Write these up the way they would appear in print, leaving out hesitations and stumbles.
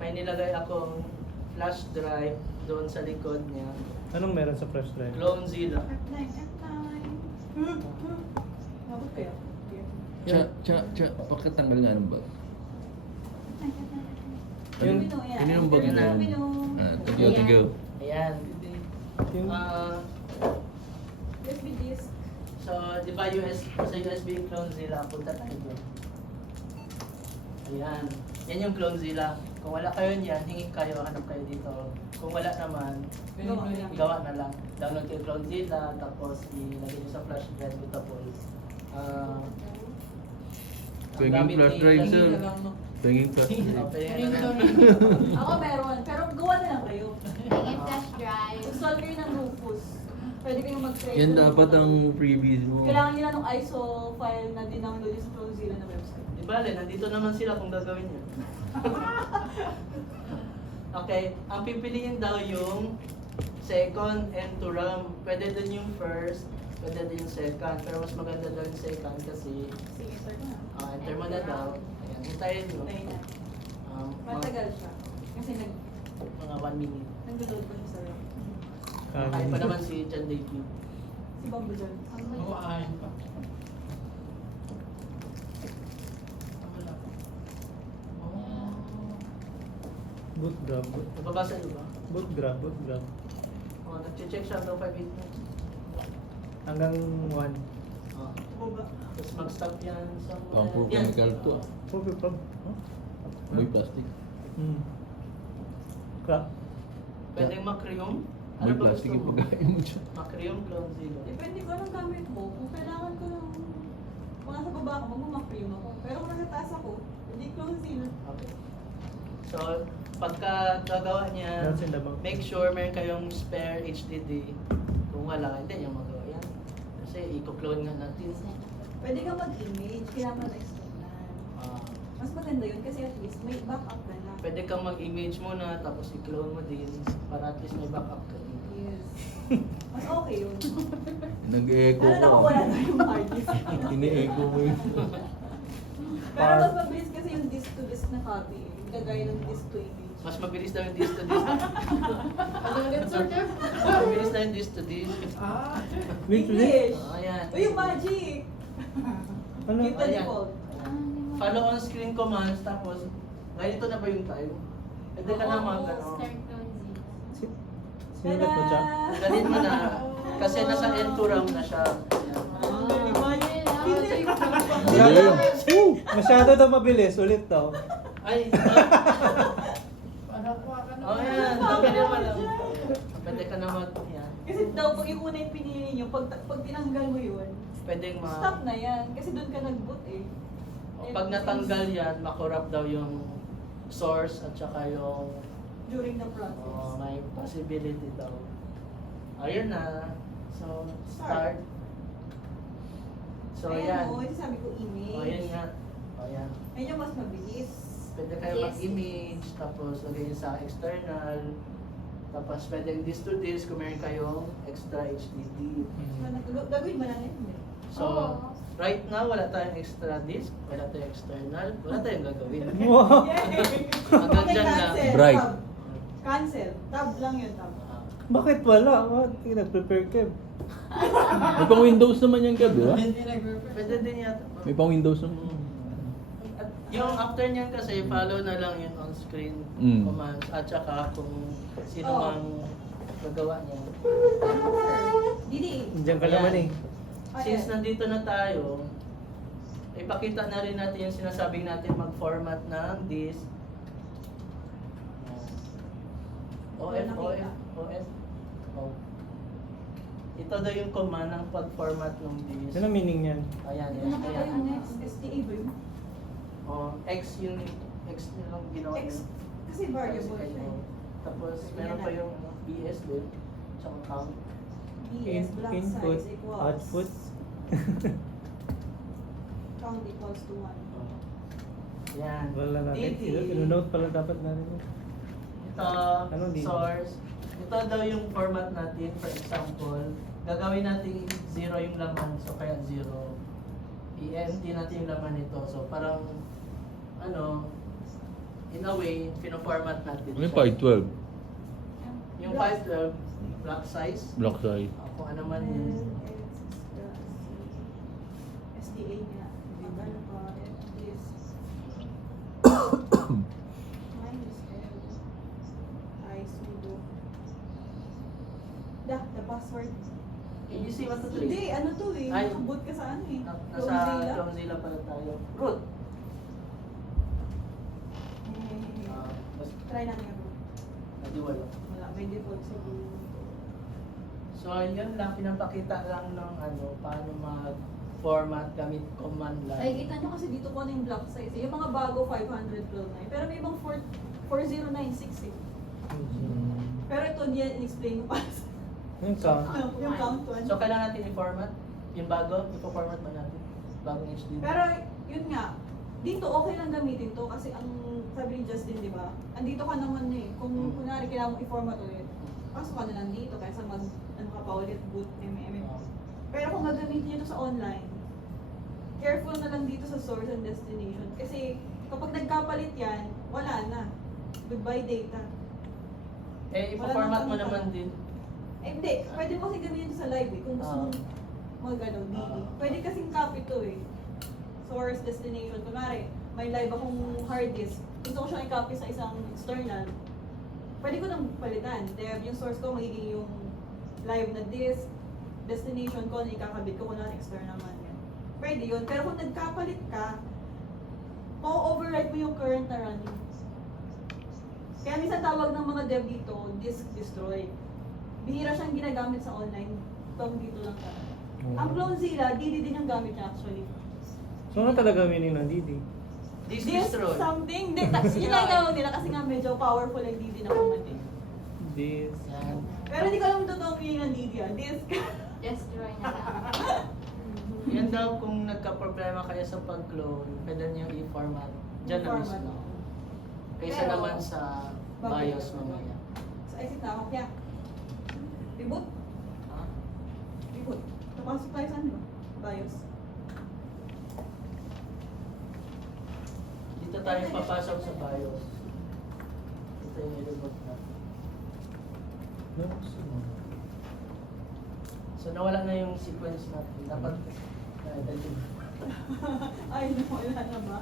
may nilagay akong flash drive doon sa likod niya. Anong meron sa flash drive? Clonezilla. Bakit kaya? Pakatanggal nga ng bag. Yung- Yun yung bag na yun. Thank you. Ayan. Yung, USB disk. So, di ba sa USB Clonezilla, punta tayo doon. Ayan. Yan yung Clonezilla. Kung wala kayo niyan, hingi kayo, hanap kayo dito. Kung wala naman, gawa na lang. Download kayo Clonezilla, tapos ilagay nyo sa flash drive, tapos Penging flash drive, sir. Penging flash drive. Ako meron, pero gawa na lang kayo. Penging flash drive. Install kayo ng Rufus. Pwede kayong mag-create. Yan ng dapat Rufus. ang freebies mo. Kailangan nila ng ISO file na dindownload yung sa Clonezilla na website. Di bale, nandito naman sila kung gagawin nyo. Okay, ang pipiliin daw yung second and to RAM. Pwede din yung first, pwede din yung second. Pero mas maganda daw yung second kasi Sige, start na. enter mo na daw. Ayan, hintayin nyo. Tayo na. Mga, Matagal siya. Kasi mga 1 minute. nag-load pa siya sa RAM. Kaya pa naman si John David. Si Bambo dyan. boot grab. Nababasa nyo ba? Boot grab. Nag-check siya hanggang 5 minutes. Hanggang 1. Baba. Tapos mag-stop yan sa Pang chemical to. Okay, prob. Huh? May plastic. Crap. Pwedeng Macrium. May ba plastic gusto yung mo? pagkain mo dyan. Macrium Clonezilla. Depende ko anong gamit mo. Kung kailangan ko ng... Kung nasa baba ako, magmamacrium ako. Pero kung nasa taas ako, hindi Clonezilla. Okay. So, pagka gagawa niya, That's in the bag. make sure meron kayong spare HDD. Kung wala, hindi niya magawa yan. Kasi i-clone nga natin. Pwede ka mag-image, kailangan mo na external. Ah, Mas maganda yun kasi at least may backup ka na. pwede kang mag-image muna, tapos i-clone mo din para at least may backup ka din. Yes. Mas okay yun. Nag-echo Lalo na kung wala ko. na yung hard disk. Ine-echo mo yun. Pero mas mabilis kasi yung disk-to-disk na copy. Gagaya ng disk-to-image. Mas mabilis na yung disk to disk. Mabilis na yung disk to disk. English! Ayan. Uy, yung magic! Ano? Keep the Ayan. default. Follow on screen commands, tapos, ganito na ba yung time? Pwede ka na mag, ano, Start Clonezilla. Sinulat mo siya? galit mo na. Kasi nasa end to RAM na siya. Ayan. Galing. Masyado daw mabilis. Ulit daw. Ay, oh, yan. Pwede naman lang. Pwede ka na mag, yan. Kasi daw, pag yung una yung pinili nyo, pag tinanggal mo yun, Pwedeng stop na yan. Kasi doon ka nag-boot eh. pag natanggal yan, makorrupt daw yung source at saka yung During the process. may possibility daw. Ayun na. So, start. So, Ayan yan. o, ito sabi ko image. O, yan nga. O, yan. Ayun yung mas mabilis. Pwede kayo Yes. mag-image, tapos lagay nyo sa external. Tapos pwedeng disk to disk kung meron kayong extra HDD. Gagawin ba natin? Hindi. So, right now, wala tayong extra disk, wala tayong external, wala tayong gagawin. Wow. Yay! Hanggang Okay, dyan lang. cancel. Bright. Tab. Cancel. Tab lang yun, tab. Bakit wala? Nag-prepare ka. May pang Windows naman yan, Gab, di ba? Pwede din yata. May pang Windows naman. At yung after niyan kasi, follow na lang yung on-screen Mm. commands at saka kung sino Oh. mang gagawa niya. Didi. Diyan ka Ayan. naman eh. Since nandito na tayo, ipakita na rin natin yung sinasabing natin mag-format ng disk. OF. Oh. Ito daw yung command ng pag-format ng disk. Ano ang meaning niyan? Ayan, Ano na ayan. yung next? SDA ba yun? X yung lang ginawa X. niya. Kasi variable siya. eh. Tapos meron pa yung BS din, tsaka count. BS block Input, size equals. output. Count equals to 1. Yan. Wala natin. DD. Ino-note pala dapat natin. Ito, Ano din? source. Ito daw yung format natin, for example. Gagawin natin 0 yung laman, so kaya 0. I-empty natin yung laman nito. So parang, ano, in a way, pinoformat natin. Ano yung siya. 512? Yung 512, block size. Block size. Kung ano man yun. SDA niya. Ano pa? This. Mine is L. I sudo. The password. Can you see what to do? Hindi, ano to eh. Ay. Nakabot ka sa ano eh. Nasa Clonezilla. Clonezilla pala tayo. Root. Try natin yung root. Hindi wala. Wala, may default sa root. So, yun lang, pinapakita lang ng ano, paano mag-format gamit command line. Ay, kita nyo kasi dito po ano yung block size. Yung mga bago 500 clone na. Pero may ibang 4096 eh. Pero ito, hindi yan in-explain ko pa. Yung count. Yung count one. So, kailangan natin i-format. Yung bago, ipo-format ba natin? Bagong HD. Pero yun nga, dito okay lang gamitin to kasi ang sabi ni Justin, di ba? Andito ka naman eh. Kung kunwari kailangan mo i-format ulit, pasok ka na lang dito kaysa mag, ano ka pa ulit, boot, Pero kung gagamitin nyo to sa online, careful na lang dito sa source and destination. Kasi kapag nagkapalit yan, wala na. Goodbye data. Eh, Wala ipo-format nang mo pangita. naman din. Eh hindi, pwede mo kasi gamitin sa live eh. Kung gusto mo mag-ano, DD. Pwede kasing copy to eh. Source, destination. Kunwari, may live akong hard disk. Gusto ko siyang i-copy sa isang external. Pwede ko nang palitan. Dev, yung source ko magiging yung live na disk. Destination ko na ikakabit ko kunwari external man yan. Pwede yun. Pero kung nagkapalit ka, ma-overwrite mo yung current na running. Kaya minsan tawag ng mga dev dito, disk destroy. Bihira siyang ginagamit sa online. Pag dito lang talaga. Ang Clonezilla, DD din yung gamit niya actually. So ano talaga meaning ng DD? Disk Disk destroy. something. Yun lang tawag nila kasi nga medyo powerful ang DD na command eh. This. Yan. Pero hindi ko alam totoo meaning ng DD ah. Disk. Destroy na lang. Yan daw kung nagka-problema kayo sa pag-clone, pwede niyo i-format. Diyan na I-format. mismo. Kaysa Pero, naman sa BIOS mamaya. So exit na ako. Kaya, reboot. Ha? Reboot. Tapasok tayo sa ano? BIOS. Dito tayo papasok sa BIOS. Ito yung i-remote natin. So nawala na yung sequence natin. Dapat dali. Ay, wala na ba?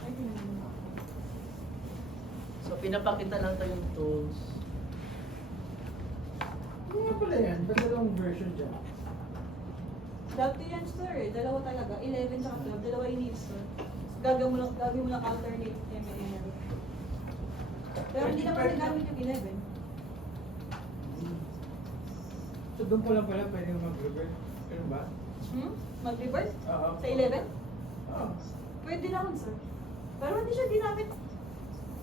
Ay, pinanong ako. So pinapakita lang tayo yung tools. Ano nga pala yan? Ba't dalawang version dyan? Dati yan, sir eh. Dalawa talaga. 11 tsaka 12. Dalawa ini-install. Gagawin mo lang alternate ML. Pero hindi naman nagamit yung 11. So doon ko lang pala pwede mag-revert. Ano ba? Mag-reverse? Oo. Sa 11? Oo. Pwede naman, sir. Pero hindi siya ginamit.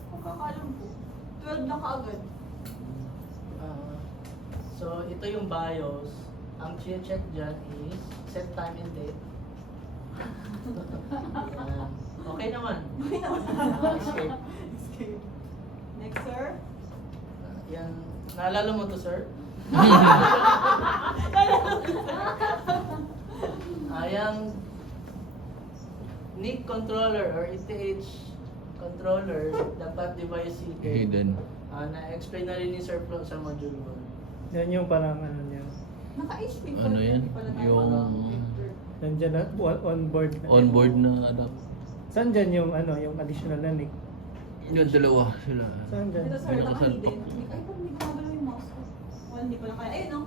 Kung kakaalam ko. 12 na kaagad. So ito yung BIOS. Ang check dyan is set time and date. Yan. Okay naman. Okay naman. Escape. Escape. Next, sir. Yan. Naalala mo to, sir? Yung NIC controller or ETH controller dapat device hidden. Hidden. Na-explain na rin ni Sir Flo sa module 1. Yan yung parang ano niya. Naka-HP Ano yan? Yung Nandiyan na, on-board na. onboard na adapt. Saan dyan yung ano, yung additional na nick? Yung dalawa sila. Saan dyan? Ito, sir, May nakasalpak. naka-hidden. Ay, pag hindi gumagalaw yung mouse ko. Well, hindi pala kaya. Ayun, no?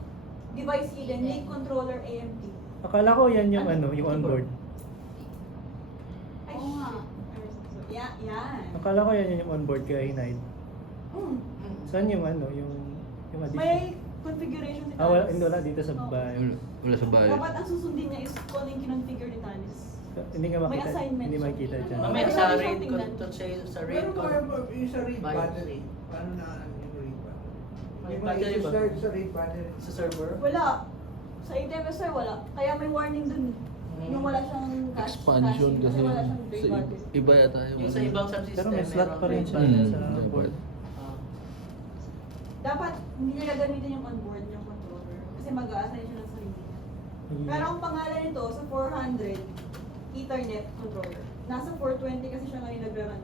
Device hidden, NIC controller AMD. Akala ko yan yung ano, yung onboard. Ay, Oo nga. shit. Yan. Akala ko yan yung onboard kaya hinide. Hmm. Saan yung ano, yung additional? May configuration si Wala, Tanis. hindi wala dito sa Oo. BIOS. Wala sa bahay. Dapat ang susundin niya is kung ano yung kinonfigure ni Tanis. Hindi nga May makita, assignment hindi siya. makita dyan. Mamaya Pero sa wala RAID siyang ko, tingnan. sa RAID Pero ko. yung sa RAID BIOS. battery, paano na yung RAID battery? May May battery ba? start sa RAID battery. Sa server? Wala. Sa ATMS sir, wala. Kaya may warning dun. Yung wala siyang cache. Expansion caching, kasi wala siyang sa drain battery. iba yata yung Yung sa ibang subsystem, Pero may slot pa rin meron siya rin sa battery. onboard. Ah. Dapat hindi niya gagamitin yung onboard yung controller. Kasi mag-a-assign siya ng sarili niya. Pero ang pangalan nito sa 400, Ethernet controller. Nasa 420 kasi siya ngayon nagra-run.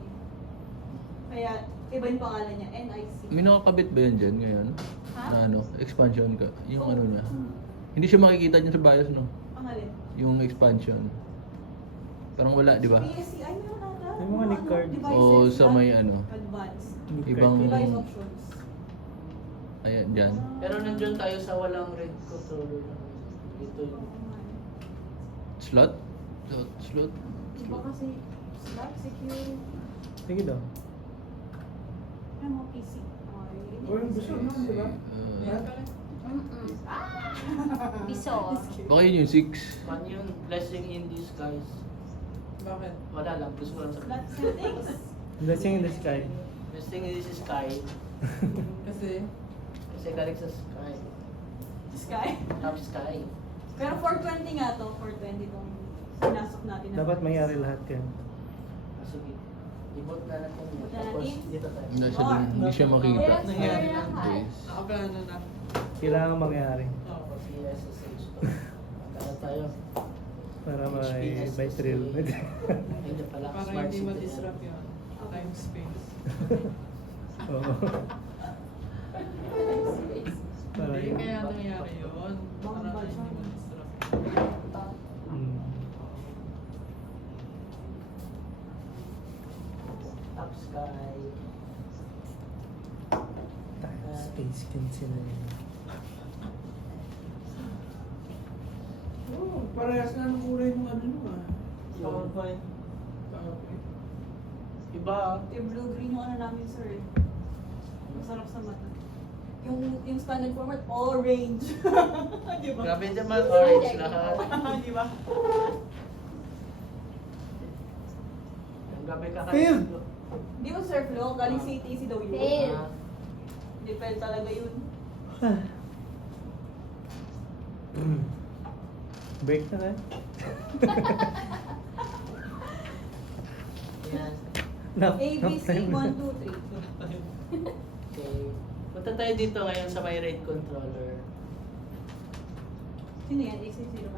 Kaya iba yung pangalan niya, NIC. May nakakabit ba yan dyan ngayon? Ha? Na ano, expansion ka? Yung Oo. ano niya? Hindi siya makikita dyan sa BIOS, no? Pangalan? Yung expansion. Parang wala, di ba? PSC, ay meron nata. May mga nick card. Oo, sa may ano. Advanced. Ibang- Device options. Ayan, dyan. Pero nandiyan tayo sa walang red controller. Ito yun. Slot? Slot? Iba kasi slot, secure, Sige daw. ano mga PC. Walang gusto nun, di ba? Uh, Bisor. baka yun yung 6. Man yun, blessing in disguise. Bakit? Wala lang, gusto ko lang Slot sabihin. settings. Blessing in the sky. Blessing in this sky. Kasi, Kasi galing sa sky. Sky. Top sky. Pero 420 nga to, 420 tong pinasok natin. na Dapat box. mangyari lahat yan. Ah, sige. I-vote na natin yun. Vote na Tapos natin? dito tayo. Hindi siya, hindi siya makikita. Yes, sir. Yes. nakaplano na. Kailangan mangyari Oo. Tapos i-SSH to. Magkano tayo? para may HPS. by thrill. Hindi pala. Para Smart hindi city ma-disrupt na. yun. Time space. Oo. Para Hindi yun. kaya nangyari yun. Para hindi ma-disrupt. Mm. Top sky. Tayo, space cancel. Oo, parehas na ng kulay ng ano nung ah. PowerPoint. PowerPoint. Iba. Yung blue-green yung ano namin, sir. Masarap sa mata. Yung standard format, orange. Di ba? Grabe naman, orange lahat. Di ba? Grabe ka Phil! Di ba, Sir Flo? Galing sa ATC daw yun. Phil. Di fail talaga yun. Break na nga. Yan. ABC 1, 2, 3. Okay. Punta tayo dito ngayon sa may rate controller. Sino yan? AC05?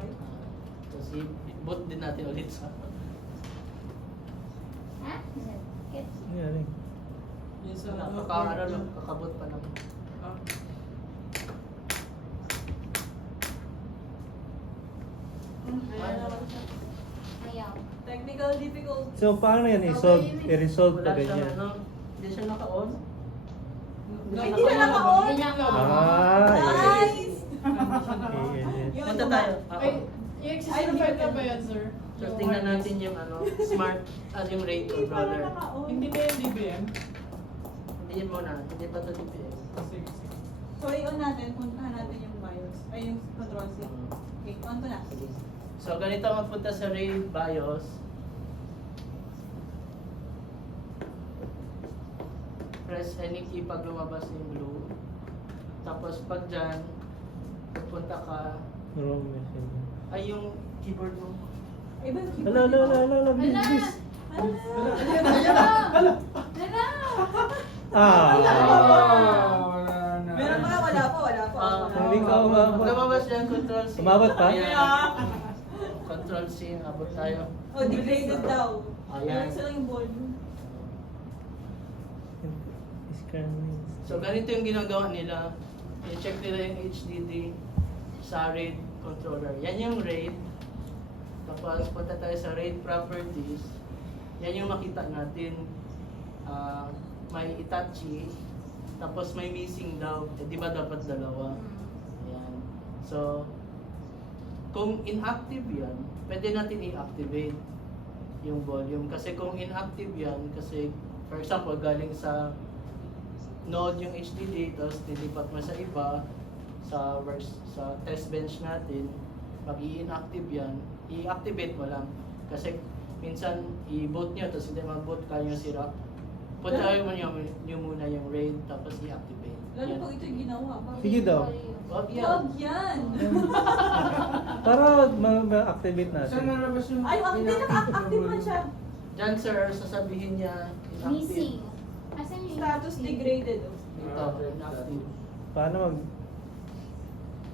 Tapos i-boot din natin ulit sa... Ha? Nangyari. Yung sa Nakaka-ano lang, kakabot pa lang. Ah, Ayan naman siya. Ayaw. Technical difficulty. So, paano yan i-solve? I-resolve Wala pa siyang ganyan? ano, hindi siya naka-on. Ay, hindi na naka-on? Hindi na ako. Ah, Nice! yes. Yun, Punta tayo. Ay, yung existing file na ba yan, sir? So, tingnan natin yung ano, smart, yung rate Hindi pa controller. na naka-on. Hindi ba yung DBM? Hindi mo na, hindi pa ito DPS. Sige, sige. So, i-on natin. Puntahan natin yung BIOS. Ay, yung control set. Okay, on ko na. So, ganito ang punta sa RAID BIOS. Press any key pag lumabas yung blue. Tapos pag dyan, pupunta ka, Wrong message. ay yung keyboard mo. Ay, ba yung keyboard? Hala, hala, hala, hala, Hala! bilis. Hala! Hala! Ah. Wala na. Meron pa, wala pa, wala pa. Ah, Wala hindi pa. ka umabot. Pag lumabas yan, control C. Umabot pa? Ayan. Control C, abot tayo. Oh, degraded daw. Ayan. Ayan sila yung volume. So ganito yung ginagawa nila. I-check nila yung HDD sa RAID controller. Yan yung RAID. Tapos punta tayo sa RAID properties. Yan yung makita natin. May Itachi. Tapos may missing daw. Eh, di ba dapat dalawa? Ayan. So, kung inactive yan, pwede natin i-activate yung volume. Kasi kung inactive yan, kasi for example, galing sa node yung HDD, tapos nilipat mo sa iba, sa test bench natin, pag i-inactive yan, i-activate mo lang. Kasi minsan i-boot nyo, tapos hindi mag-boot ka yung sira. Punta mo nyo muna yung RAID, tapos i-activate. Lalo pag ito yung ginawa. Bakit? Sige daw. Wag yan. Wag yan! Para ma-activate Saan natin. nalabas yung... Ay, hindi naka-active man siya. Diyan sir, sasabihin niya inactive. Missing. Asan yung Status degraded. Oh. Dito, inactive. Paano mag...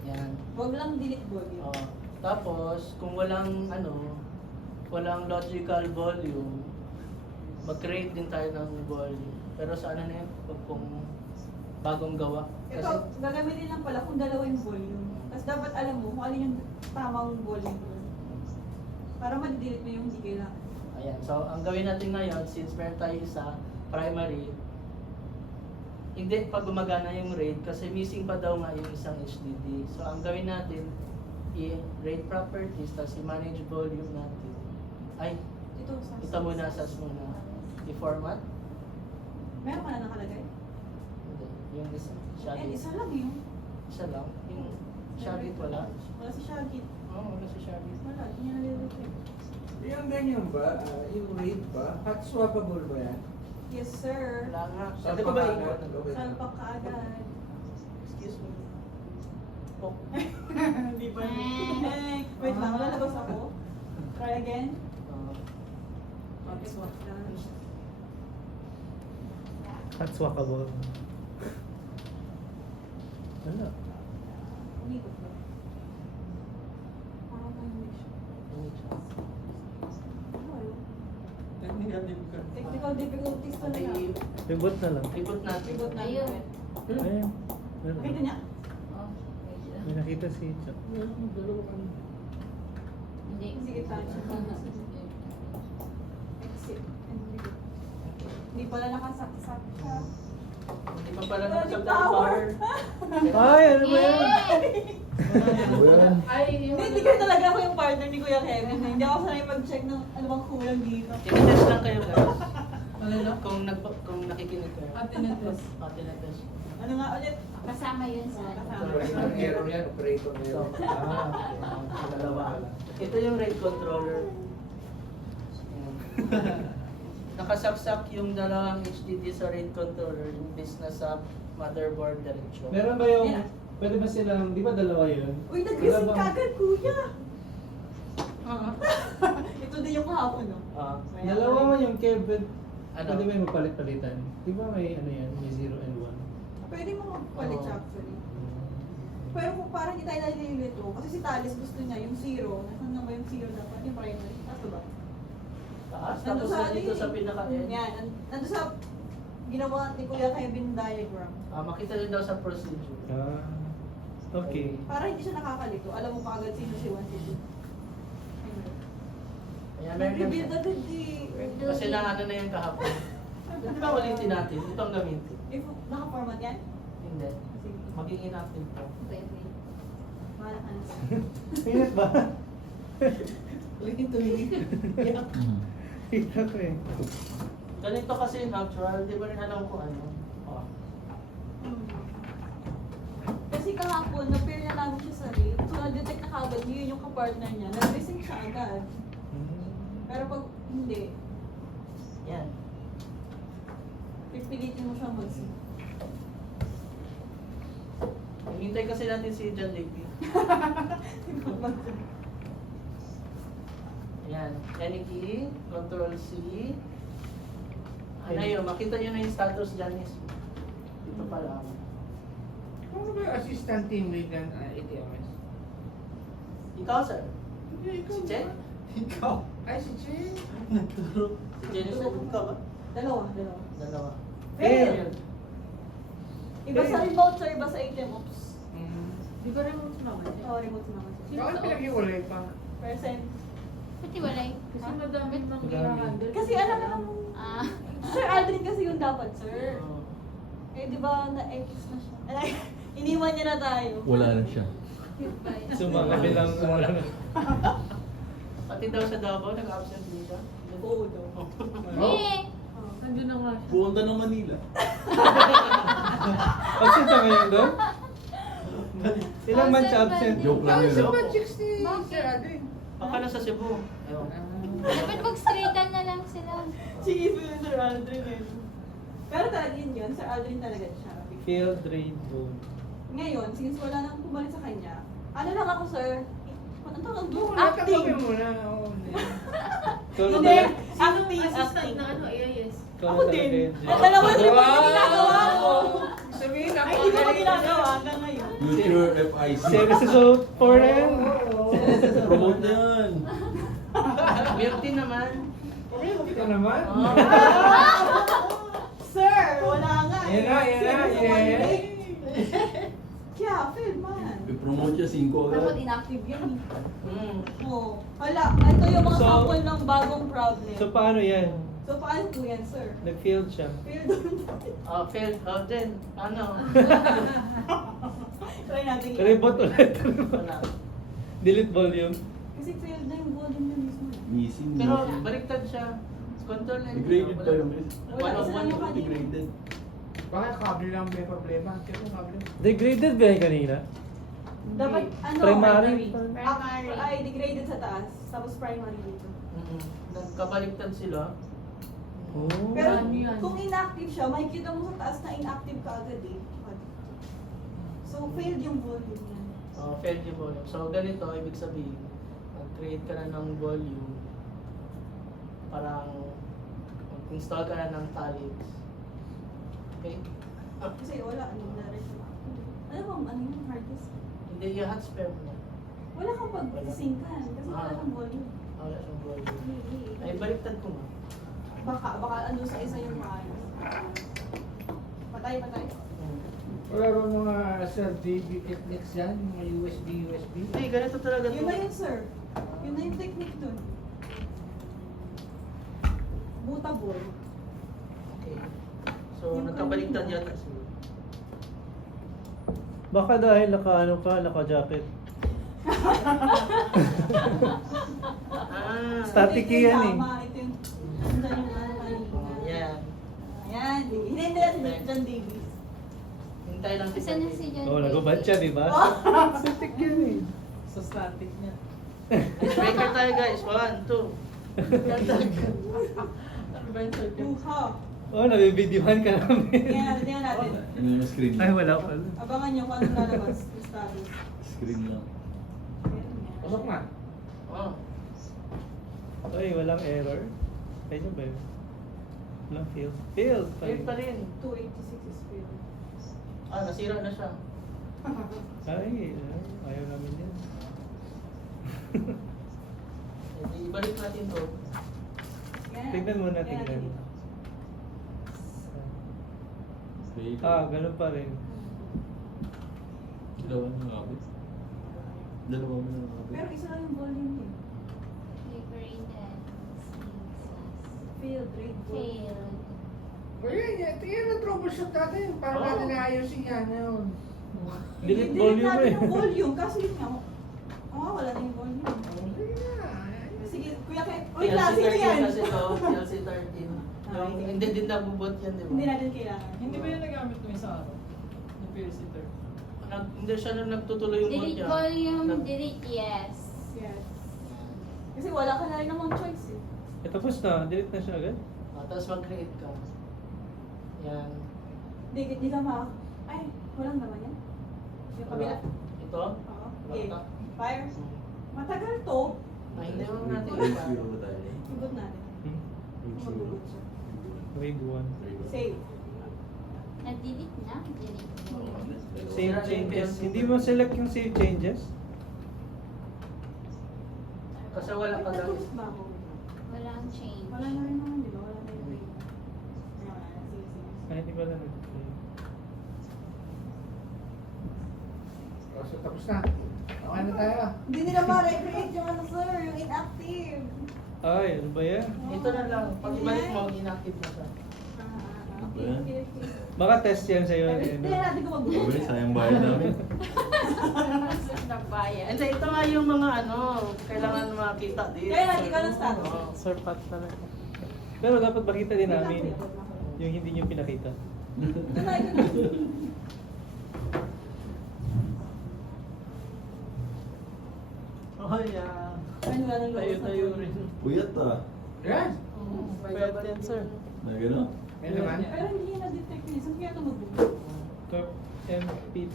Yan. Wag lang delete volume. Oh. Tapos, kung walang walang logical volume, mag-create din tayo ng volume. Pero sa ano na yun, kung bagong gawa. Ito, gagamitin lang pala kung dalawa yung volume. Tapos dapat alam mo kung ano yung tamang volume. Para ma-delete mo yung hindi kailangan. Ayan, so ang gawin natin ngayon, since meron tayo isa, primary, hindi pa gumagana yung RAID kasi missing pa daw nga yung isang HDD. So ang gawin natin, i-RAID properties, tapos i-manage volume natin. Ay, ito muna, SAS muna. I-format. Meron ka na nakalagay? Hindi, yung isa. Eh, Shaggy. isa lang yun. Isa lang. Yung Shaggy wala. Wala si Shaggy. Oo, wala si Shaggy. Wala, hindi niya nalilipit. Yung ganyan ba? Yung rate ba? Hot swappable ba yan? Yes, sir. Wala nga. Saan Sabi ko pa ba ka ikot? agad? Salpak ka agad. Excuse me. Oh. Hindi ba? Wait lang, lalabas ako. Try again. Okay, swap lang. At swappable. Wala. Umikot ba? Parang may mix. Technical difficulties talaga. Reboot na lang. Reboot natin. Reboot na Ayun. yun. Ayun. Meron. Nakita niya? Oh, May nakita si Chuck. Hindi. Sige, touch. Exit. And reboot. Hindi pala nakasaksak siya. Hindi pa pala Wala nagsabi yung ng power. power. Ay, ano ba yan? Hindi ko talaga ako yung partner ni Kuya Kevin. Hindi ako sanay mag-check ng ano bang kulang dito. Tinetest lang kayo guys. Kung nakikinig kayo. Tinetest. Tinetest. Ano nga ulit? Kasama yun sa Kasama. Ang error yan, operator na So, yun. dalawa. Ito yung RAID controller. Ayan. Nakasaksak yung dalawang HDD sa RAID controller imbis na sa motherboard diretso. Meron ba yung, pwede ba silang, di ba dalawa yun? Uy, nag-resin Wala bang- kagad, Kuya! Ah. Ito din yung kahapon, no? Ah. Dalawa man yung cable. Ano? Pwede ba yung magpalit-palitan? Di ba may ano yan, may 0 and 1? Pwede mo magpalit siya, actually. Pero kung parang hindi tayo nalilito, kasi si Talis gusto niya yung zero. Nasaan na ba yung zero dapat? Yung primary. Tato ba? Taas, Nandun tapos dito ano sa eh. pinaka-end. Yan. Nandun sa ginawa ni Kuya Kevin diagram. Makita nyo daw sa procedure. Ah, okay. Para hindi siya nakakalito. Alam mo pa agad sino si 1, si 2. Ayan, meron Nag-rebuild yan. agad eh. Kasi na ano na yung kahapon. Di ba ulitin natin? Ito ang gamitin. If naka-format yan? Hindi. Sige. Maging inactive po. Pwede. Bahala ka na. Ingat ba? Ulitin tumingin. Kita ko eh. Ganito kasi yung actual, di ba rin alam kung ano. Oh. Kasi kahapon, na-pair na namin siya sa rate. So, na-detect na kagad yun yung kapartner niya. Nag-resign siya agad. Pero pag hindi, Yan. pipilitin mo siya mag-sync. Hintay kasi natin si John Levy. Ayan. Any key, Control C. Ano yun, makita nyo na yung status dyan is dito pala. Ano ba yung assistant team lead ng ATMS? Ikaw, sir? Hindi, ikaw Si ba? Jen? Ikaw? Ay, si Jen. Nagturo. Si Jen, sir, ikaw ba? Dalawa. Dalawa. Fail! Iba sa remote, sir. Iba sa ATM Ops. Di ba remote naman siya? Oo, remote naman siya. Bakit pinag-iwalay pa? Percent. Pati walay. Kasi madami nang Madami. i-handle. Kasi alam mo naman, Ah. Sir Aldrin kasi yung dapat, sir. Oo. Eh, di ba na-X na siya? Ay, iniwan niya na tayo. Wala na siya. Goodbye. So mga kabilang wala na. Pati daw sa Davao, nag-absent din siya. Oo daw. Eh. Nandun na nga siya. Buwanda ng Manila. Absent ka ngayon doon? Ilang months siya absent? Joke lang Ay, yun. sa ah. ba 60? Bakit? Sir Aldrin. Baka na sa Cebu. Ewan. Dapat mag-straighten na lang sila. Sige, Sir Aldrin eh. Pero talaga yun, Sir Aldrin talaga siya. Field raid mode. Ngayon, since wala nang pumalit sa kanya, ano lang ako, sir? Ano tawag doon? Muna, Acting! tanggapin muna. Oo, hindi. Ikaw na Hindi! talaga. Acting! Assistant Acting! na ano, AIS. Ikaw Ako na talaga din! yun, Ang Jen. dalawa, di ba yung ginagawa ko? Sabihin, Ay, hindi ko pa ginagawa hanggang ngayon. Future FIC. Services out for them. Sir Promote na yan. Milk tea naman. Hindi ka naman. Oh. Sir, wala nga. Yan na, yan na, yes. Kaya, fail man. I-promote siya 5 Dapat agad. inactive yan eh. Mm. Oo. Hala, ito yung mga So- couple ng bagong problem. So paano yan? So, paano po yan, sir? Nag-failed siya. Fail doon. Oh, failed. Oh, then, ano? Try natin yan. Reboot ulit. Wala. Delete volume. Kasi failed na yung volume na mismo. Missing. Pero, missing. baliktad siya. Control and Degraded pa yung miss. Wala, isa lang yung kanina. Degraded. Baka kable lang may problema. Kaya kable. Degraded ba yan kanina? Dapat, ano? Primary. Primary. Ay, degraded sa taas. Tapos primary dito. Nagkabaliktad sila. Oh. Pero Ano yan? kung inactive siya, makikita mo sa taas na inactive ka agad eh. So, failed yung volume niya. Oh, failed yung volume. So, ganito, ibig sabihin, mag-create ka na ng volume. Parang, install ka na ng Talix. Okay? Kasi wala, ano na rin siya. Ano bang, ano yung hard disk? Hindi, yung hot spare mo. Wala kang pag-syncan kasi wala kang volume. Wala siyang volume. Hindi. Ay, baliktad ko nga. Baka ano sa isa yung maayos. Patay. Wala ba mga Sir DB techniques yan? Mga USB? Hindi, ganito talaga Yun na yun, sir. Yun na yung technique dun. Bootable. Okay. So, nagkabaliktad yata siguro. Baka dahil naka-jacket. Ah, Static Ito yung yan eh. tama, ito yung, andyan yung ano kanina. yan. Ayan, hindi natin John Davis. Hintay lang Kasi na si John. Oh, nagubad siya, di ba? Oh. Static yan eh. Sa static niya. Icebreaker tayo guys. 1, 2. Ano ba yung circle? Duha. Oh, nabibidyohan ka namin. Tingnan natin. Ano yung screen? Ay, wala pala. Abangan nyo kung anong lalabas. Status. Screen lang. Pasok na. Oh. Ay, walang error. Kaya ba yun? Walang failed. Failed pa Failed rin. pa rin. 286 is failed. Ah, nasira na siya. Ay, ayaw namin yan. Hindi, ibalik natin to. Yan. Tignan muna, Yan natin tignan. dito. Okay. Ganun pa rin. Dalawa na nga ba? Dalawa mo na nga ba? Pero isa lang yung volume eh. Degraded. Failed, rate Failed. O yan, yan ang troubleshoot natin. Para Oo. natin naayusin yan. Yun. Delete Delete volume natin eh. yung volume kasi yun nga. Wala na yung volume. Okay na. Sige, kuya Ken. Uy, klase na yan. Kasi to, TLC 13. Yung, hindi din nabubot yan, di ba? Hindi natin kailangan. Hindi ba yung nagamit mo sa araw? Yung PLC 13? Hindi siya na nagtutuloy yung mode Delete niya. volume, Nag- delete yes. Yes. Kasi wala ka na rin namang choice eh. Tapos na. Delete na siya agad. Tapos mag-create ka. Yan. Di ka ma... Ay, walang naman yan. Yung kabila. Ito? Oo. Okay. Wala. Fire. Matagal to. Ay, hindi mo natin Wave iba. zero ba tayo? Igot natin. Hmm? Wave zero. Magugot siya. Wave 1. Save. Na-delete na? Delete. Save changes. Hindi mo select yung save changes? Kasi wala ka lang. Natulog ba ako? Walang change. Wala na rin naman, di ba? Wala na yung rate. Ayan, sige. Ay, hindi pala nag-play. So, tapos na. Okay na tayo. Hindi nila ma-recreate yung ano sir, yung inactive. Ay, ano ba yan? Ito na lang. Pag ibalik mo, inactive na siya. Okay. Baka test yan sa'yo. Hindi natin ko Sabi, mag-book. sayang bayad namin. Nagbayad. And ito nga yung mga ano, kailangan makita dito. Kaya lagi ka ng status. Oo. Sir Pat talaga. Pero dapat makita din namin yung hindi nyo pinakita. Ito na. Oh, yeah. Ay, wala nang loob sa Tayo phone. rin. Puyat ah. Yan. Pwede yan, sir. Na gano'n? Yan naman. Pero hindi niya na-detect niya. Saan kaya ito mag-book? Top MP2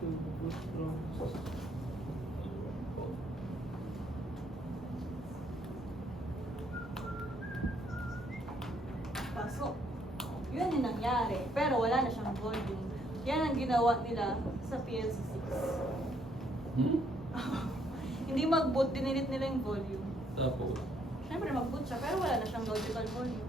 boot from Pasok. Yun yung nangyari. Pero wala na siyang volume. Yan ang ginawa nila sa PLC6. Hmm? Hindi mag-boot, dinilit nila yung volume. Tapos, Siyempre mag-boot siya, pero wala na siyang logical volume.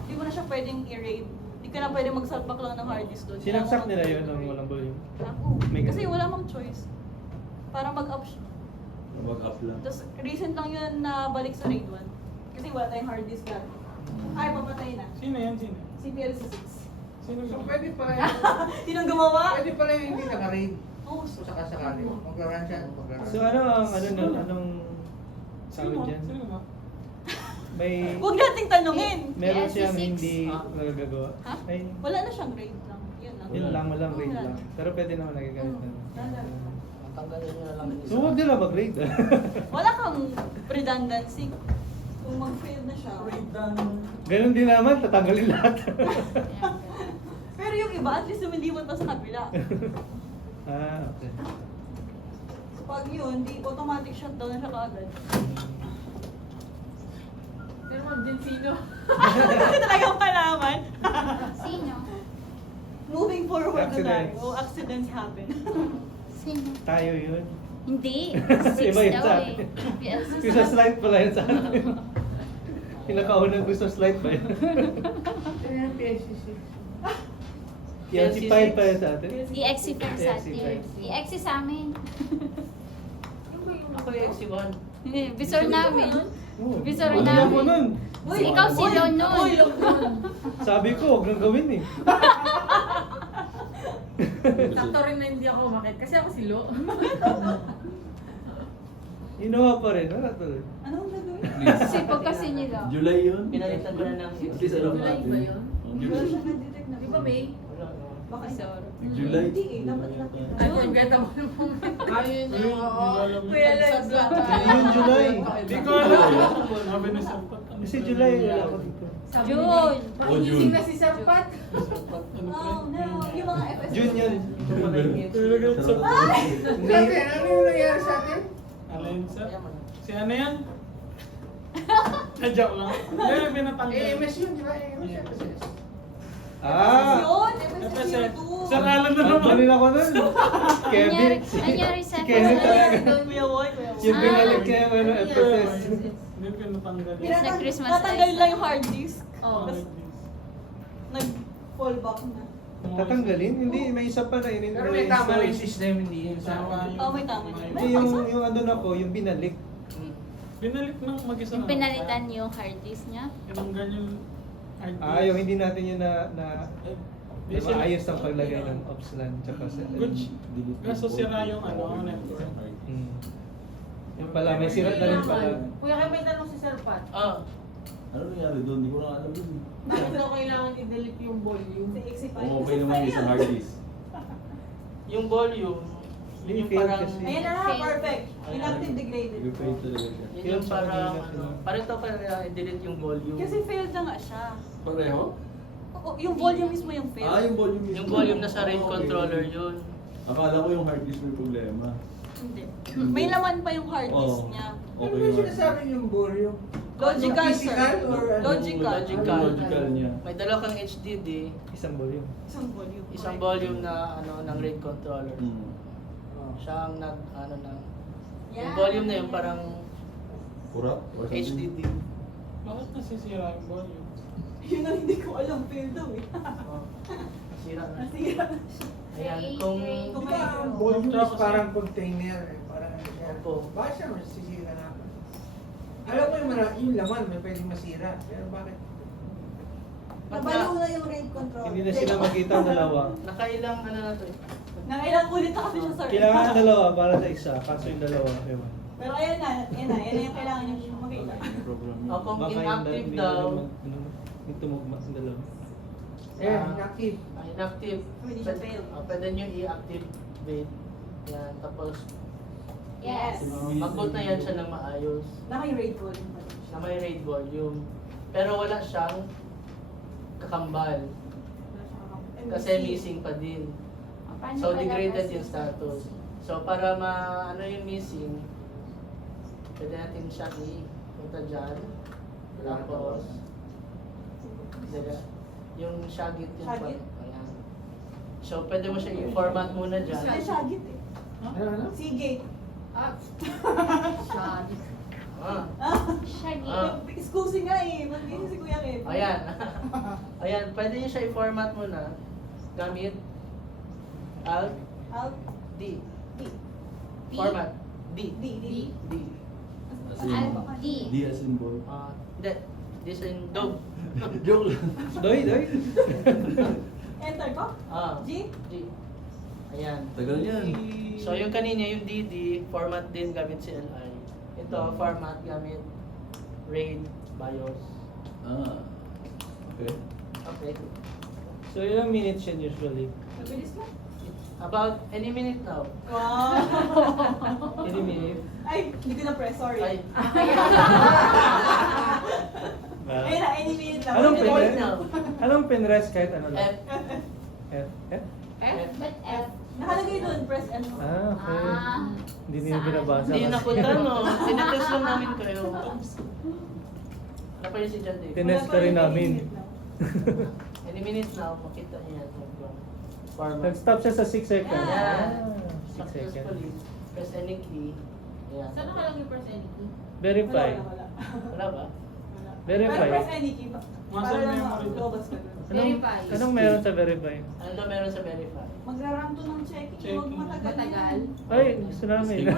Hindi mo na siya pwedeng i-raid. Hindi ka na pwedeng magsalpak lang ng hard disk doon. Sinaksak nila yun ng walang volume. Ako. May Kasi ganun. wala mang choice. Para mag-up siya. mag-up lang. Tapos recent lang yun na balik sa RAID 1. Kasi wala tayong hard disk dati. Ay, papatay na. Sino yan? Sino? Si PLC6. Sino So, yun? pwede pala yung, Sinong gumawa? pwede pala yung hindi naka-raid. Oo. Kung sakasakali. Maglaro siya, maglaro. So ano ang anong Sino? tawag dyan? Sino ba? May Huwag nating tanungin. meron PLC6. siyang hindi Ah. nagagawa. Ha? Ay, Wala na siyang RAID lang. Yun lang. yun lang, walang Oo, raid wala lang. na. Pero pwede naman nagagamit na. Wala. Ang tanggalin nyo na lang yung So huwag nila mag-raid. Wala kang redundancy. Kung mag-fail na siya. Raid done. Ganun din naman, tatanggalin lahat. Pero yung iba, at least lumilipat pa sa kabila. Okay. So pag yun, di automatic shutdown na siya kaagad. Pero ma'am, din sino? Kasi talagang malaman. Sino? Moving forward na tayo. Accidents. Oh, accidents happen. Sino? Tayo yun. Hindi. Iba yun sa daw akin. PLC Gusto slide pala yun sa akin. Pinakaunang gusto slide pa yun. Ano yung PSC6? PLC5 pa yun sa atin. EXE5 sa atin. EXE5. EXE sa amin. Yung ba yung Ako yung XC1. Visor namin. Oo. Visor Ano namin. ako nun? Uy, Ikaw si Lon nun. Uy, Lon. Sabi ko, huwag nang gawin eh. Sakto rin na hindi ako umakit kasi ako si Lo. Inuha pa rin, wala tuloy. Ano ang gagawin? Sipag kasi nila. July yun? Pinalitan ko na ng At least alam July natin. ba yun? Oh, Wala July. siya na-detect na. Di ba May? Wala, no. Baka Visor. July. Hindi eh, dapat ilapit. Ay, forgettable ng moment. Ayun yung, Kuya Lens. Yun, July. Hindi ko alam. Sabi na siya. Kasi July, wala ako dito. Sabi June. niya, Oh, makinising June. na si Sir Pat. Oh no, yung mga FS. June yun. Dati, ano yung nangyari sa atin? Ano yun, sir? Si ano yan? Joke lang. Hindi, pinatanggal. AMS yun, di ba? AMS yun. Ah! Yun, FSS. FSS02. Sir Alan na Ano naman. rin ako nun? Kevin. Anyari sa Si Kevin talaga. Kuya Boy, Kuya Boy. Yung pinalik kaya ano, FSS. Hindi pinatanggal. Sa Christmas Natanggal lights. lang yung hard disk. Oo. Tapos nag-fallback na. Tatanggalin? Hindi, may isa pa na yun. Pero may tama na yung system, hindi yun sa Oh, may tama. Hindi, yung andun ako, yung binalik. Binalik ng mag-isa Yung na. pinalitan yung hard disk niya. Tinanggal yung hard disk. Yung hindi natin yun na Di sila- maayos ang paglagay ng ops LAN tsaka sa Good. Kaso sira yung ano, network. Hmm. Yung pala, may sira na rin pala. Kuya, kaya may tanong si Sir Pat. Ah, Ano nangyari doon? Hindi ko na alam yun. Bakit daw kailangan i-delete yung volume? Sa XC5. Oo, okay naman yung isang hard disk. yung volume, yun yung Fail parang... kasi. Ayan na, perfect. Inactive degraded. Nag-fade talaga siya. Yun yung parang, parang ito pa i-delete yung volume. Kasi failed na nga siya. Pareho? Oo, yung volume mismo yung failed. Yung volume mismo. Yung volume na sa RAID Okay. controller yun. Akala ko yung hard disk may problema. Hindi. May laman pa yung hard disk Oo. niya. Ano Okay yung yung sinasabi yung volume? Logical, Physical sir. or ano? Logical. Logical. Logical niya. May dalawa kang HDD, Isang volume. Isang volume. isang volume na ng RAID controller. Hmm. Oh. Siya ang yung Yeah. volume na yun parang Kurap? Or something? HDD. Bakit nasisira yung volume? Yun ang hindi ko alam, failed daw eh. Oh, Sira na. Nasira. Ayan, kung... Di ba ang volume is parang container, eh, parang ano siya. Opo. Bakit siya masisira na ako? Alam mo yung laman, may pwedeng masira. Pero bakit? Nabalo na yung RAID control. Hindi na sila makita ang dalawa. Nakailang ano na to eh. Nangailang ulit na kasi siya, sir. Kailangan ang dalawa para sa isa, kaso yung dalawa, ewan. Pero ayan na yung kailangan niyo makita. Program O kung Baka yung inactive hindi daw, na rin yung tumugma ang dalawa. Ayan, inactive. Inactive. Pwede siya fail. Pwede nyo i-activate. Yan, tapos Yes. mag-boot na yan siya ng maayos. Na may RAID volume pa rin siya. Na may RAID volume. Pero wala siyang kakambal. Kasi missing pa din. Paano So pala degraded kasi- yung status. So para ano yung missing, pwede natin siya i-punta dyan. Tapos, yung shagit yung Shagit? Ayan. So pwede mo siya i-format muna dyan. Ay, Shagit eh. Ano? Seagate. Ah, Shaggy. Ah. Shaggy. Ah. Excuse nga eh. Mag-inis si Kuya Kevin. Ayan. Ayan, pwede nyo siya i-format muna. Gamit Alt Alt D. D. D. Format D. D. D. D. As in, Alt D. D as in boy. Hindi. This in dog. Joke lang. Doy. Enter ko? G? G. Ayan. Tagal yan. So yung kanina, yung DD, format din gamit CLI. Ito, format gamit RAID, BIOS. Ah. Okay. Okay. So ilang minutes yan usually? Mabilis lang. About any minute now. Wow! Any minute? Ay, hindi ko na-press, sorry. Ay. Ayun na, any minute na. Anong Any minute pinrest? now. Anong pinrest kahit ano lang? F. F? F? F? Ba't F? Nakalagay doon, press F. Ah, okay. Ah. Hindi niyo Saan? binabasa Hindi kasi. napunta, no? Tinatest lang namin kayo. Ano pa yun si John Dave? Tinest ka rin namin. Any minute now, makita niya ito. Format. Nag-stop siya sa 6 seconds. Yeah. 6 seconds. Successfully. Press any key. Ayan. saan nakalagay press any key? Verify. Wala. Wala ba? Verify. Pero press any key. Muscle Para lang memory. lumabas ka doon. Verify. Anong meron sa verify? Ano daw meron sa verify? Magraram to ng checking. Huwag Checking. matagal. Matagal. Ay, gusto namin. Sige.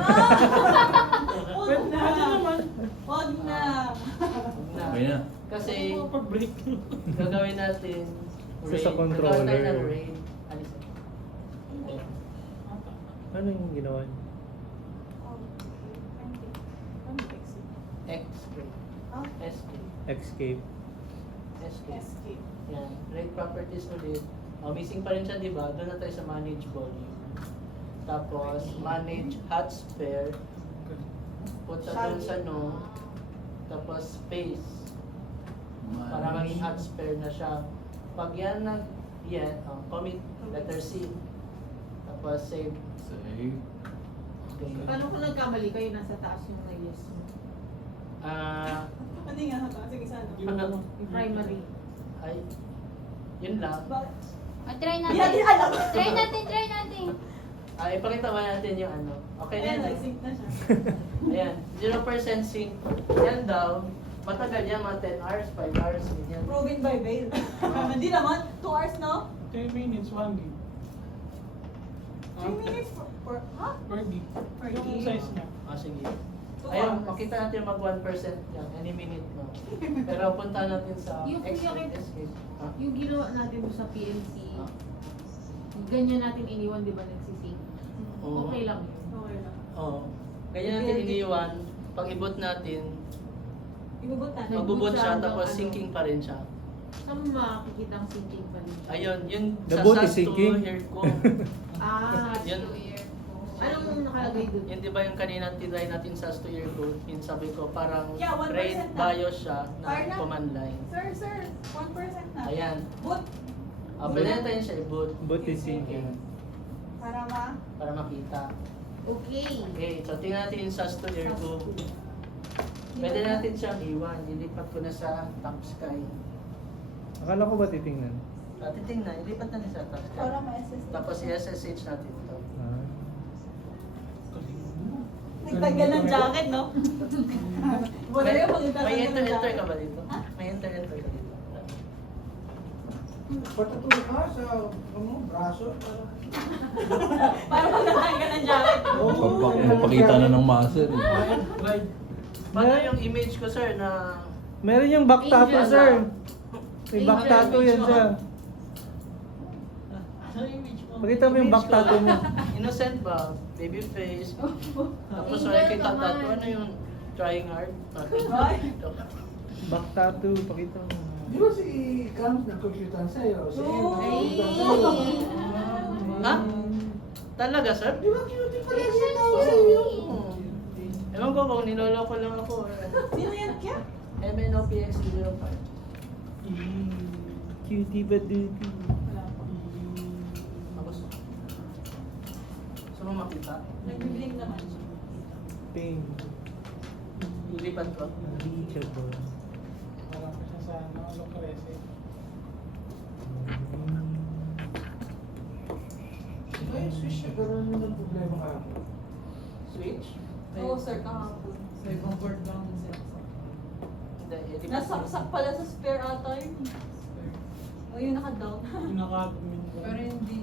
Huwag na. Pwede naman. Huwag na. Na. Okay na. Kasi Pag-break. gagawin natin Isa sa RAID. controller. Nagkakaroon tayo ng RAID. Alis. Ayan. Ano yung ginawa niyo? Escape. Ah, Escape. Escape. Escape. escape. Yan. RAID properties ulit. Missing pa rin siya, di ba? Doon na tayo sa manage volume. Tapos, manage hot spare. Punta doon sa no. Tapos, space. Para maging hot spare na siya. Pag yan commit, letter C. Tapos, save. Save. Okay. Paano kung nagkamali kayo nasa taas yung na yes mo? Hindi nga hata. Sige, sana. Ano? Yung primary. Ay, yun lang. Bakit? Try Hindi natin natin. alam. Try natin. Ipakita ba natin yung ano? Okay na Ayan, yun. nag-sync na siya. Ayan, 0% sync. Yan daw, matagal yan, mga 10 hours, 5 hours, ganyan. Proven by Vail. Hindi naman. 2 hours, no? 10 minutes, 1 gig. 3 minutes for ha? Per gig. Per Yung gig. size niya. Sige. 2 Ayun, hours. makita natin mag 1% yan, any minute no. Pero punta natin sa Yung escape, kuya, escape. Ah, Yung ginawa natin doon sa PLC, ah. ganyan natin iniwan, di ba, nagsisync? Oo. Okay lang yun. Okay lang. Oo. Ganyan natin iniwan, pag ibot natin, Ibubot natin. magbubot siya, hanggang tapos ano. syncing pa rin siya. Saan mo makikita ang syncing pa rin? Ayun, yun The sa boot is SAS to syncing. here ko. Ah, Yun. anong nakalagay doon? Yun di ba yung kanina tinry natin sa to year code, yung sabi ko parang Yeah, 1% RAID na. BIOS siya na Fire na. command line. Sir, 1% na. Ayan. Boot. Pwede natin siya i-boot Boot is syncing. Para para makita. Okay. Okay, so tingnan natin yung SAS to year code. Pwede natin siyang iwan. Ilipat ko na sa top sky. Akala ko ba titingnan? Titingnan, ilipat natin sa top sky. Para ma-assess. Tapos i-SSH natin ito. Ah. Nagtanggal ng jacket, no? Wala yung pag May ng enter jacket. ka ba dito? May enter ka dito. Patutulog ka sa braso. Para magtanggal ng jacket. Magpakita na ng muscle. Right. Paano yung image ko, sir, na Meron yung back tattoo, Angel. sir. May back Angel tattoo image yan mo. siya. ano yung image mo? Pakita mo yung Image back ko. tattoo niya. Innocent ba? Baby face. Tapos Angel wala kita ka man. tattoo. Ano yung trying hard? Ay. Back tattoo, pakita mo. Di ba si Cams nag-computer sa'yo? Si Em Oo. nag-computer Ay. sa'yo? Ha? Talaga, sir? Di ba cutie pala Ay, siya siya tao siya. sa'yo? Ewan ko kung niloloko lang ako. Sino yan, Kya? MNOPX05. Cutie ba duty? Wala pa. Tapos, gusto mo makita? Nag-blink naman siya. Pink. Ilipat ko. Reachable. Wala pa siya sa ano, Lucrece. Ay, swish siya. Pero ano nang problema ka ako? Switch? Oo, sir, kahapon. Sa ibang board lang ang sinaksak. Hindi, hindi pa- Nasaksak pala sa spare ata yun. O yung naka-down. Yung naka-admin ko. Pero hindi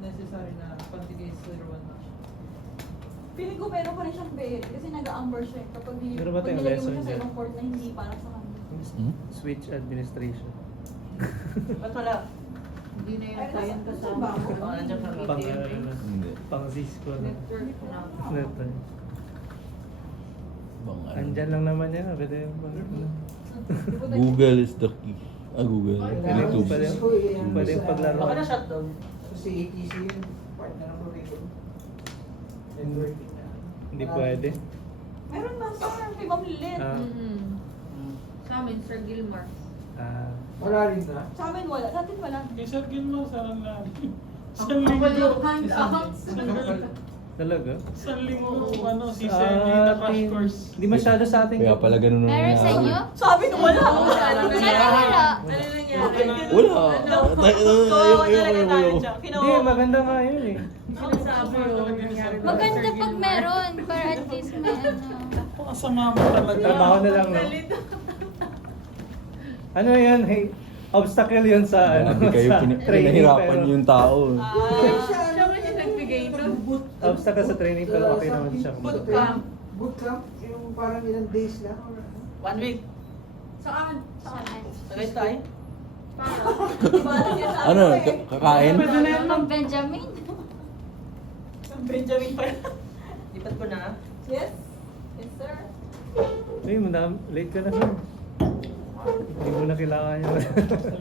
necessary na pantigay sa 01 na siya. Feeling ko meron pa rin siyang bearing kasi nag-amber siya kapag Meron ba tayong nilagay mo lesson siya sa dyan? ibang port na hindi para sa kanya. Hmm? Switch administration. Ba't wala? Hindi na yung Ay, client nasa- kasama. nasa ba? Oh, nandiyan ka. Pang ano na. Hindi. Pang Cisco na. Network na. Network. Bang ano. Andyan lang naman yan. Pwede yung Google is the key. Google. Pwede YouTube. Pwede yung paglaro. Baka na shutdown. Kasi ATC yun, partner ng curriculum. Networking na. Hindi pwede. Meron ba sir? Kay Ma'am Lilith. Ah. Sa amin, Sir Gilmar. Ah. Wala rin na. Sa amin wala. Sa atin wala. Kay Sir Gilmar, sarang na. Ang kapal yung handouts. Talaga? Sa linggo, ano, si Sergey na crash course. Hindi masyado sa atin. Kaya pala ganun ang Meron sa inyo? Sabi ko wala. Sana wala. Ano nangyari? Wala. Ayoko. Hindi, maganda nga yun eh. Sinasabi yun. nangyari ba? Maganda pag meron, para at least may ano. Pakasama mo talaga. Trabaho na lang, no? Ano yun? Hey, obstacle yun sa ano, Grabe kayo, sa training. pinahirapan pero- yung tao. Siya man yung nagbigay doon. Obstacle sa training pero okay naman siya. Bootcamp. Bootcamp, yung parang ilang days lang. 1 week. Saan? Saan? Tagay tayo. Diba na siya sa Ano, eh. kakain? Pwede na yan, ma'am. Benjamin? Benjamin pa yan. Lipat ko na. Yes? Yes sir. Uy, late ka na sir. Hindi mo na kailangan yun.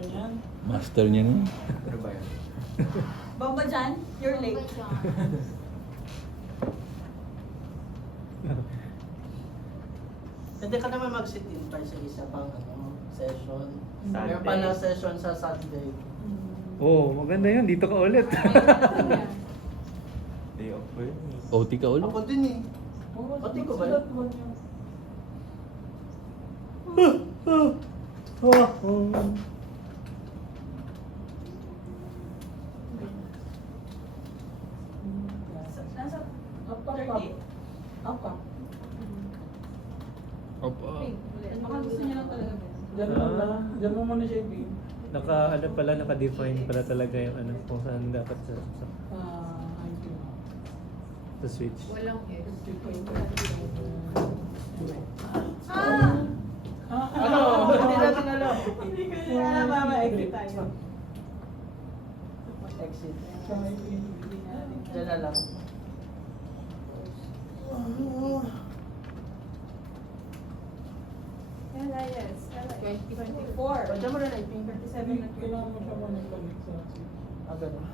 Yan. Master niya na. Ano ba yan? Bamba dyan, you're late. Pwede ka naman mag-sit in pa sa isa pang session. Sunday. Meron pa na session sa Sunday. Oo, maganda yun. Dito ka ulit. Day off ko yun. OT ka ulit. Ako din eh. Pati ko ba yun? Nasa 30. Apa? Opa. Baka gusto niya lang talaga. Diyan mo na. Diyan mo muna siya i-beam. Ano pala, naka-define pala talaga yung ano, kung saan dapat IQ. sa switch. Walang S. Ano? Hindi natin alam. Hindi ko niya alam, mama. Exit tayo. Exit. Diyan na lang. LIS. 2024. Diyan mo na na ipin. 37 na Kailangan mo siya muna i-connect sa Ah, ganun.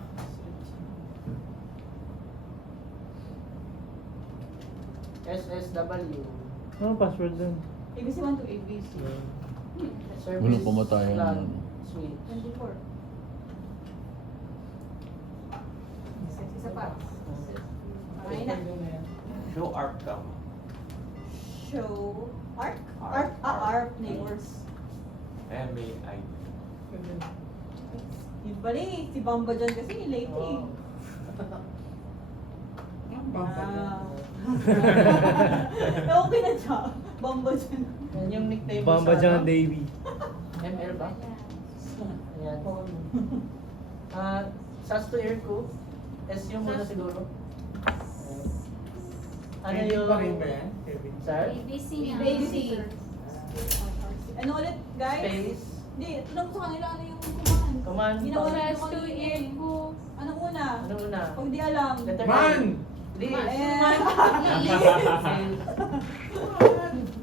SSW. Ano password dun? ABC 1 to ABC. Service Walang pamatayan plan nun. suite. 24. Isa pa. Okay na. Show ARP ka. Show. Arc? Arc. Arc neighbors. MAI. Yun pala eh. Si Bamba dyan kasi late eh. Oh. Wow. Okay na siya. Bamba dyan. Yan yung nickname mo Bamba sa John ano? Davy. ML ba? Ayan. SAS to air ko. S yung muna siguro. Ano Kevin yung... pa rin ba yan? Kevin? Sir? ABC na. ABC. Ano ulit guys? Space. Hindi, tanong ko sa kanila ano yung command. Command. Ginawa na Press yung to kanina air eh. ko. Anong una? Ano una? Pag di alam. Letter Man! A. Di. Ayan.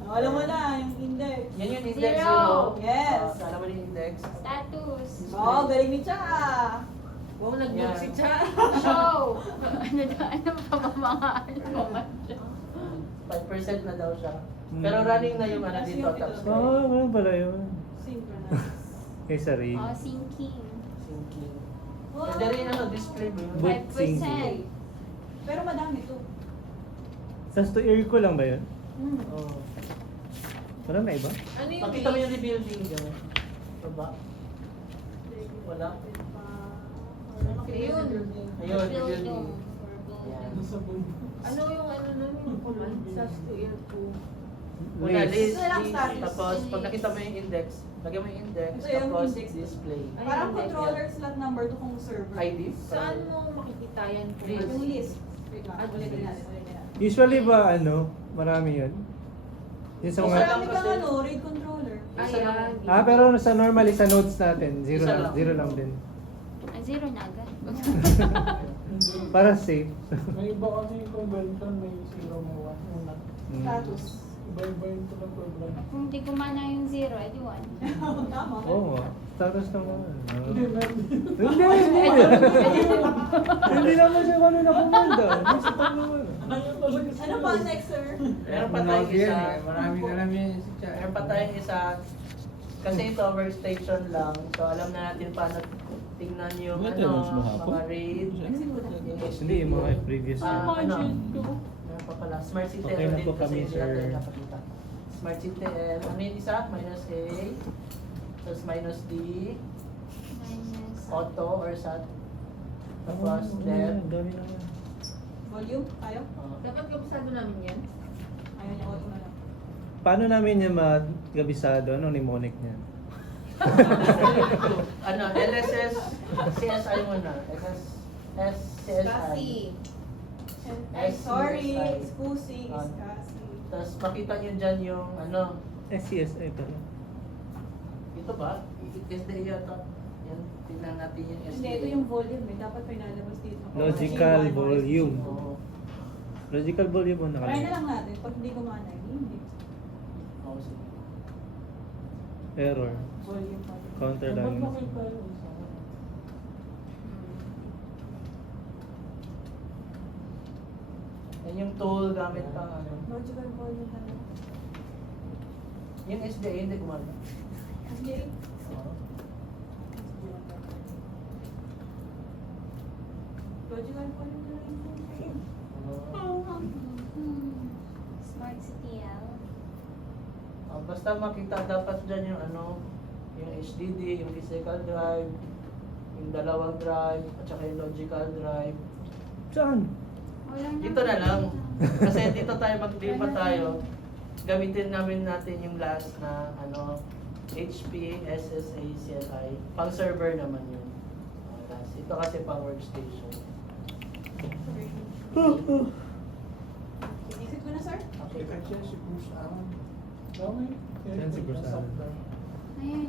Alam mo na, yung index. Yan yung index Zero. zero. Yes. Alam mo yung index. Status. Oh, galing ni Cha. Wow, nag-book si Cha. Show. Ano pa ba mga ano? 5% na daw siya. Hmm. Pero running na yung ano Kasi dito, yung top ito. score. Oo, ganun pala yun. Synchronous. Kaysa rin. Oh, sinking. Syncing. Wow. Pwede rin ano, display mo yun. Boot 5%. sinking. Pero madami to. SAS to air ko lang ba yun? Oh. Wala na iba? Ano yung Makita mo yung rebuilding dyan. Baba. Wala. Ayun. Ayun, Building. rebuilding. Yan. Doon sa boom. Ano yung ano nun yung command? SAS to L2. Una, List. list, Ito lang list, status. tapos pag nakita mo yung index, lagyan mo yung index, Ito yung tapos index. display. Ay, Parang hindi. controller slot number to kung server. ID? Saan mo makikita yan? List. Yung list. Wait lang, Ah, ulitin list. natin, ulitin natin. Usually ba ano, marami yun? Yung sa Isa mga... lang Marami kang kasi. ano, RAID controller. Isa lang. Ah, pero sa normally sa notes natin, zero Isa lang, lang. zero lang din. Ah, zero na agad. Hindi. Para safe. May iba kasi yung conversion, may 0, may 1. Una. Status. Iba-iba yung tulang program. Kung hindi kumana yung zero, edi one. Tama. Oo nga. Status naman. Hindi, meron din. Hindi! Hindi naman siya kami nakumanda. Basta naman. Ayaw talaga siya. Ano pa next, sir? Meron pa Manood tayong isa. yan eh. Maraming alam yan si Cha. Meron pa tayong isa. Kasi ito workstation lang. So alam na natin paano tingnan yung mga RAID. Yung Hindi, yung mga previous Ah, year. ano? Meron pa pala. Smart City Okay na ulit po kasi kami, hindi sir. natin napakita. Smart City L. Ano yung isa? Minus A. Tapos minus D. Minus. Auto or SAT. Tapos Oo, depth. ang dami naman. Volume, tayo? Dapat kabisado namin yan. Ayaw niya auto na lang. Paano namin niya magabisado? Ano mnemonic niya? Ano, LSS, CSI muna. CSI. Kasi. Ay, sorry. SCSI. Excusing. Ah. Excusing. Tapos makita nyo dyan yung ano, SCSI pala. ito ba? SDA yata. Yan, tingnan natin yung SDA. Hindi, ito yung volume eh. Dapat may lalabas dito. Logical G1 or volume. SG1. Oo. Logical volume mo Try na nakalagay. lang natin. Pag hindi gumana, hindi. Oo, sige. Error. Volume pa. Counter Ba't lang. makita yung isa? Yan yung tool gamit pang ano. Logical volume na lang. Yung SDA hindi gumana. SJ? Oo. Logical volume na lang. Oo. Smart City L. Basta makita dapat dyan yung ano, yung HDD, yung physical drive, yung dalawang drive, at saka yung logical drive. Saan? Wala na. Dito na lang. Kasi dito tayo maglipat tayo. Gamitin natin yung last na ano, HP, SSA, CLI. Pang server naman yun. Last. Ito kasi pang workstation. Inisip ko na, sir? Okay. Kasi si Bruce Allen. Dami. Yan si Bruce Allen. Ayun.